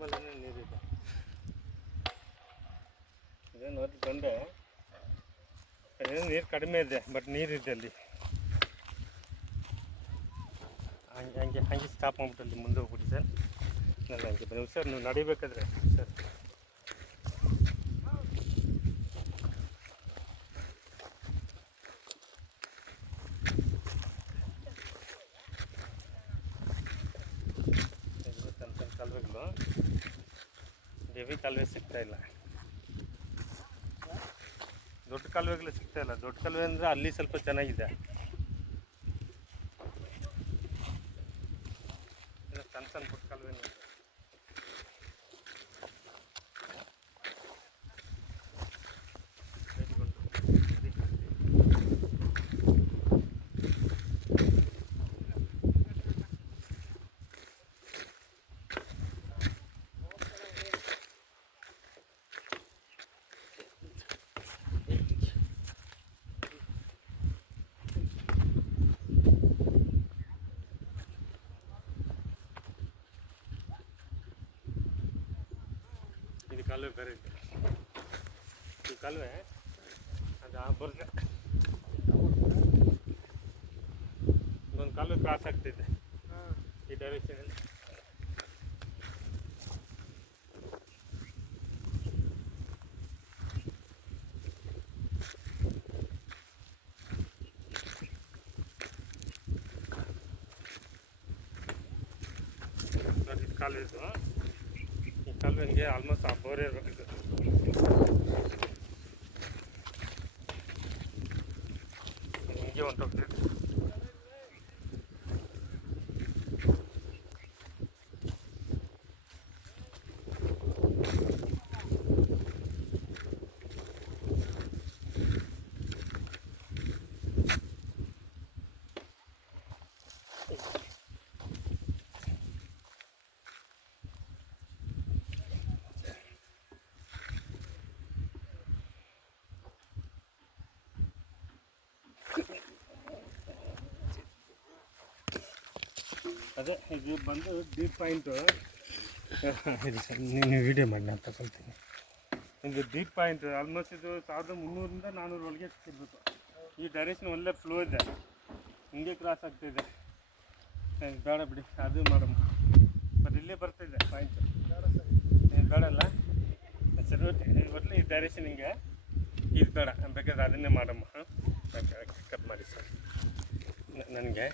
ಬಂಡೆ ಮೇಲೆ ನೀರಿದೆ. ಇದೇ ನೋಡಿ ಬಂಡೆ, ನೀರು ಕಡಿಮೆ ಇದೆ, ಬಟ್ ನೀರಿದೆ ಅಲ್ಲಿ. ಹಂಗೆ ಸ್ಟಾಪ್ ಮಾಡ್ಬಿಟ್ಟು ಅಲ್ಲಿ ಮುಂದೆ ಹೋಗ್ಬಿಡಿ ಸರ್. ನಾನು ಹಂಗೆ ಬನ್ನಿ ಸರ್, ನೀವು ನಡಿಬೇಕಾದ್ರೆ ಸರ್. ಕಾಲುವೆಗಳು ದೇವಿ ಕಾಲುವೆ ಸಿಗ್ತಾಯಿಲ್ಲ, ದೊಡ್ಡ ಕಾಲುವೆಗಳು ಸಿಗ್ತಾಯಿಲ್ಲ. ದೊಡ್ಡ ಕಾಲುವೆ ಅಂದರೆ ಅಲ್ಲಿ ಸ್ವಲ್ಪ ಚೆನ್ನಾಗಿದೆ, ಸಣ್ಣ ಸಣ್ಣ ಪುಟ್ಟ ಕಾಲುವೆ. ಇದು ಕಾಲುವೆ ಬೇರೆ ಇದೆ, ಈ ಕಾಲುವೆ ಅದು ಬರುತ್ತೆ. ಒಂದು ಕಾಲುವೆ ಕ್ರಾಸ್ ಆಗ್ತಿದೆ ಈ ಡೈರೆಕ್ಷನಲ್ಲಿ. ನೋಡಿ ಇದು ಕಾಲುವೆ, ಇದು ಈ ಕಾಲುವೆ ಹಂಗೆ ಆಲ್ಮೋಸ್ಟ್ ಆ ಬೋರೇ ಇರಬೇಕು. ಹಿಂಗೆ ಹೊಂಟೋಗ್ತಿದೆ. ಅದೇ ಇದು ಬಂದು ಡೀಪ್ ಪಾಯಿಂಟು. ಇದು ಸರ್ ನೀವು ವೀಡಿಯೋ ಮಾಡಿ ನಾನು ತಗೊಳ್ತೀನಿ. ಇದು ಡೀಪ್ ಪಾಯಿಂಟ್ ಆಲ್ಮೋಸ್ಟ್ ಇದು 1300ರಿಂದ 400 ಒಳಗೆ ಸಿಗಬೇಕು. ಈ ಡೈರೆಕ್ಷನ್ ಒಳ್ಳೆ ಫ್ಲೋ ಇದೆ, ಹಿಂಗೆ ಕ್ರಾಸ್ ಆಗ್ತಾಯಿದೆ. ಬೇಡ ಬಿಡಿ, ಅದು ಮಾಡಮ್ಮ. ಬಟ್ ಇಲ್ಲೇ ಬರ್ತಾಯಿದೆ ಪಾಯಿಂಟು, ಬೇಡಲ್ಲ ಸರಿ. ಒಟ್ಟು ಈ ಡೈರೆಕ್ಷನ್ ಹಿಂಗೆ ಇದು ಬೇಡ, ಬೇಕಾದ್ರೆ ಅದನ್ನೇ ಮಾಡಮ್ಮ. ಕಟ್ ಮಾಡಿ ಸರ್ ನನಗೆ.